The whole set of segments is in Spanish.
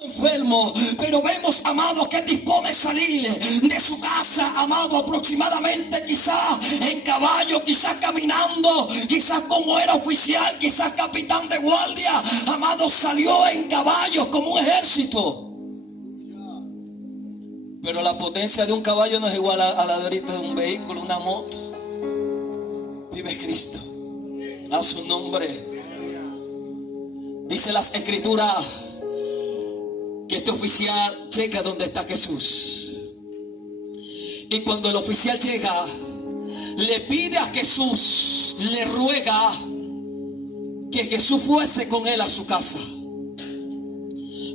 enfermo, pero vemos, amado, que dispone salir de su casa, amado, aproximadamente quizás en caballo, quizás caminando, quizás como era oficial, quizás capitán de guardia, amado, salió en caballos como un ejército. Pero la potencia de un caballo no es igual a la de ahorita de un vehículo, una moto. Vive Cristo, a su nombre. Dice las escrituras que este oficial llega donde está Jesús. Y cuando el oficial llega, le pide a Jesús, le ruega que Jesús fuese con él a su casa,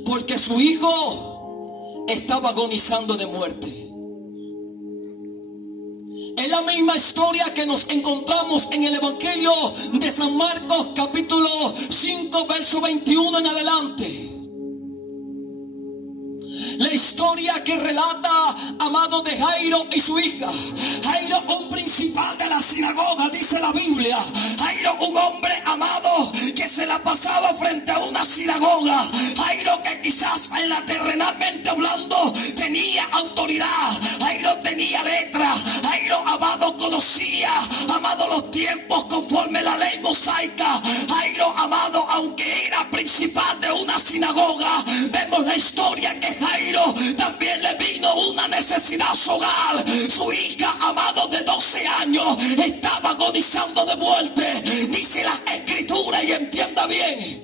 porque su hijo estaba agonizando de muerte. Es la misma historia que nos encontramos en el Evangelio de San Marcos, capítulo 5, verso 21 en adelante. La historia que relata, amado, de Jairo y su hija. Jairo, un principal de la sinagoga, dice la Biblia. Jairo, un hombre, amado, que se la pasaba frente a una sinagoga. Jairo, que quizás terrenalmente hablando tenía autoridad. Jairo tenía letra. Jairo, amado, conocía, amado, los tiempos conforme la ley mosaica. Jairo, amado, aunque era principal de una sinagoga, vemos la historia que Jairo también le vino una necesidad a su hogar. Su hija, amado, de 12 años estaba agonizando de muerte. Dice la escritura, y entienda bien,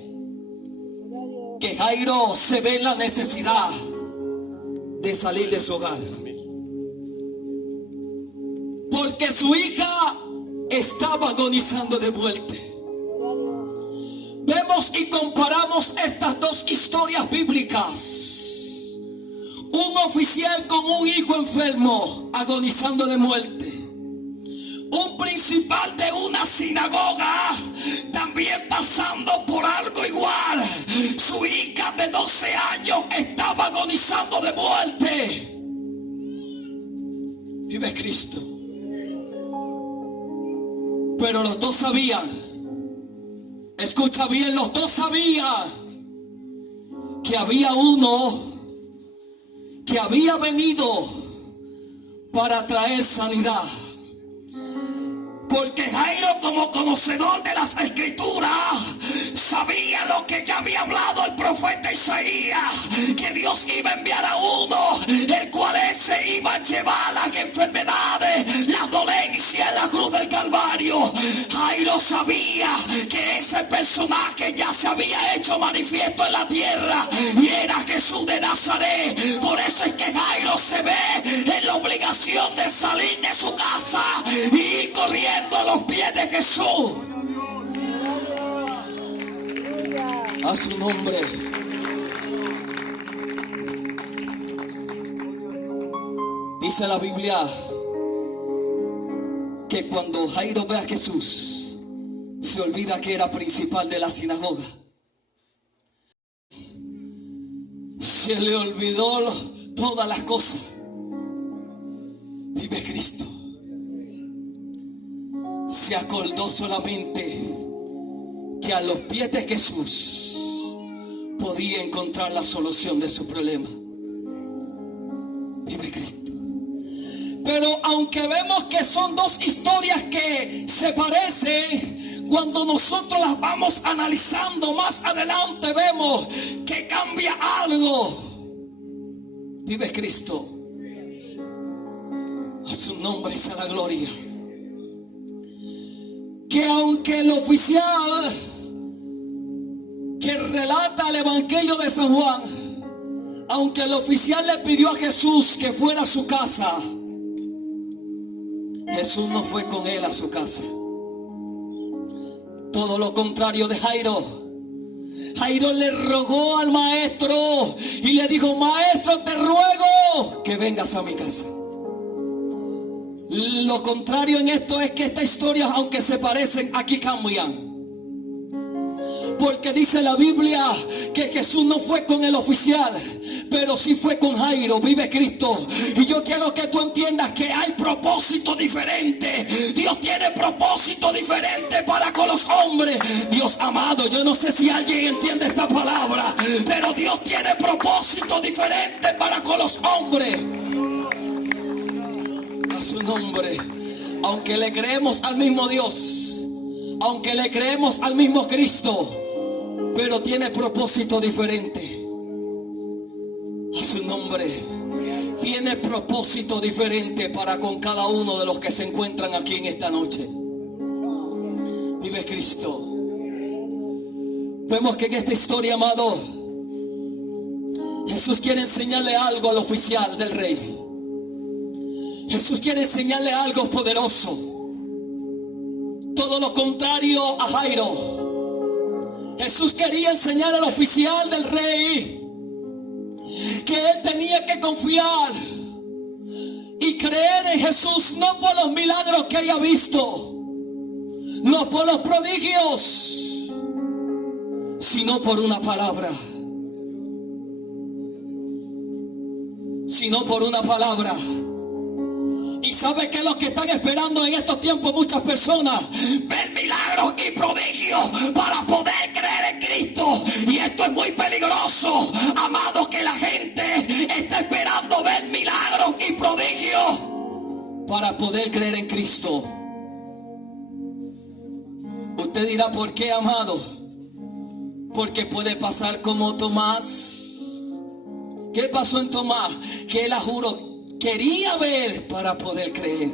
que Jairo se ve en la necesidad de salir de su hogar, porque su hija estaba agonizando de muerte. Vemos y comparamos estas dos historias bíblicas. Un oficial con un hijo enfermo agonizando de muerte. Un principal de una sinagoga también pasando por algo igual. Su hija de 12 años estaba agonizando de muerte. Vive Cristo. Pero los dos sabían, escucha bien, los dos sabían que había uno que había venido para traer sanidad. Porque Jairo, como conocedor de las escrituras, sabía lo que ya había hablado el profeta Isaías, que Dios iba a enviar a uno, el cual él se iba a llevar las enfermedades, las dolencias en la cruz del Calvario. Jairo sabía que ese personaje ya se había hecho manifiesto en la tierra, y era Jesús de Nazaret. Por eso es que Jairo se ve en la obligación de salir de su casa y ir corriendo a los pies de Jesús. A su nombre. Dice la Biblia que cuando Jairo ve a Jesús, se olvida que era principal de la sinagoga. Se le olvidó todas las cosas. Vive Cristo. Se acordó solamente que a los pies de Jesús podía encontrar la solución de su problema. Vive Cristo. Pero aunque vemos que son dos historias que se parecen, cuando nosotros las vamos analizando más adelante, vemos que cambia algo. Vive Cristo. A su nombre sea la gloria. Que aunque el oficial que relata el Evangelio de San Juan, aunque el oficial le pidió a Jesús que fuera a su casa, Jesús no fue con él a su casa. Todo lo contrario de Jairo. Jairo le rogó al maestro y le dijo: maestro, te ruego que vengas a mi casa. Lo contrario en esto es que estas historias, aunque se parecen, aquí cambian. Porque dice la Biblia que Jesús no fue con el oficial, pero sí fue con Jairo. Vive Cristo. Y yo quiero que tú entiendas que hay propósito diferente. Dios tiene propósito diferente para con los hombres. Dios amado, yo no sé si alguien entiende esta palabra, pero Dios tiene propósito trato diferente para con los hombres. A su nombre. Aunque le creemos al mismo Dios, aunque le creemos al mismo Cristo, pero tiene propósito diferente. A su nombre. Tiene propósito diferente para con cada uno de los que se encuentran aquí en esta noche. Vive Cristo. Vemos que en esta historia, amado, Jesús quiere enseñarle algo al oficial del rey. Jesús quiere enseñarle algo poderoso. Todo lo contrario a Jairo. Jesús quería enseñar al oficial del rey que él tenía que confiar y creer en Jesús, no por los milagros que haya visto, no por los prodigios, sino por una palabra. Sino por una palabra. Y sabe que los que están esperando en estos tiempos, muchas personas ven milagros y prodigios para poder creer en Cristo. Y esto es muy peligroso, amados, que la gente está esperando ver milagros y prodigios para poder creer en Cristo. Usted dirá, ¿por qué, amado? Porque puede pasar como Tomás. ¿Qué pasó en Tomás? Que él, a juro, quería ver para poder creer.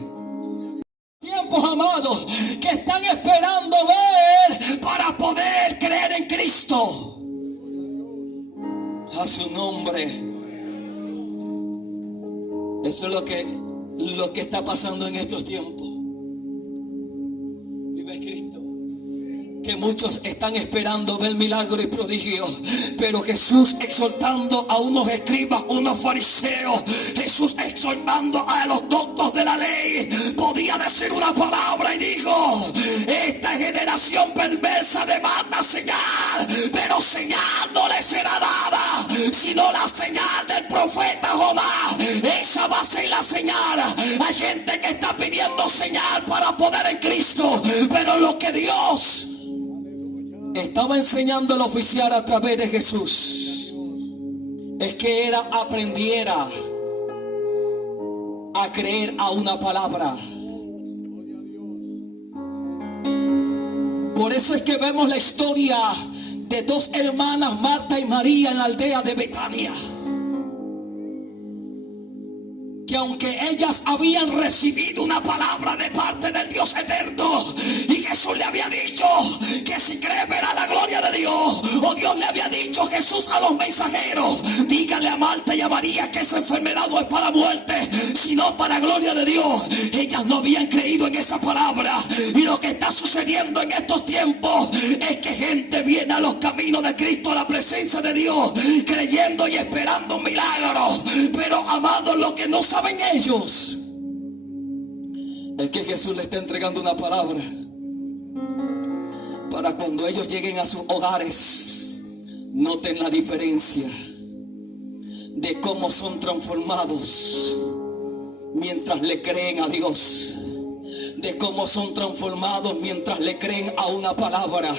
Tiempos, amados, que están esperando ver para poder creer en Cristo. A su nombre. Eso es lo que está pasando en estos tiempos. Vive Cristo. Que muchos están esperando ver milagros y prodigios, pero Jesús exhortando a unos escribas, unos fariseos, Jesús exhortando a los doctos de la ley, podía decir una palabra y dijo: esta generación perversa demanda señal, pero señal no le será dada, sino la señal del profeta Jonás. Esa va a ser la señal. Hay gente que está pidiendo señal para poder en Cristo, pero lo que Dios estaba enseñando al oficial a través de Jesús es que él aprendiera a creer a una palabra. Por eso es que vemos la historia de dos hermanas, Marta y María, en la aldea de Betania, que aunque ellas habían recibido una palabra de parte del Dios eterno, y Jesús le había dicho que si cree verá la gloria de Dios, o Dios le había dicho Jesús a los mensajeros: díganle a Marta y a María que esa enfermedad no es para muerte, sino para gloria de Dios. Ellas no habían creído en esa palabra, y lo que está sucediendo en estos tiempos es que gente viene a los caminos de Cristo, a la presencia de Dios, creyendo y esperando un milagro, pero amados, lo que no saben ellos es que Jesús le está entregando una palabra para cuando ellos lleguen a sus hogares noten la diferencia de cómo son transformados mientras le creen a Dios, de cómo son transformados mientras le creen a una palabra.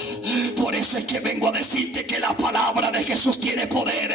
Por eso es que vengo a decirte que la palabra de Jesús tiene poder.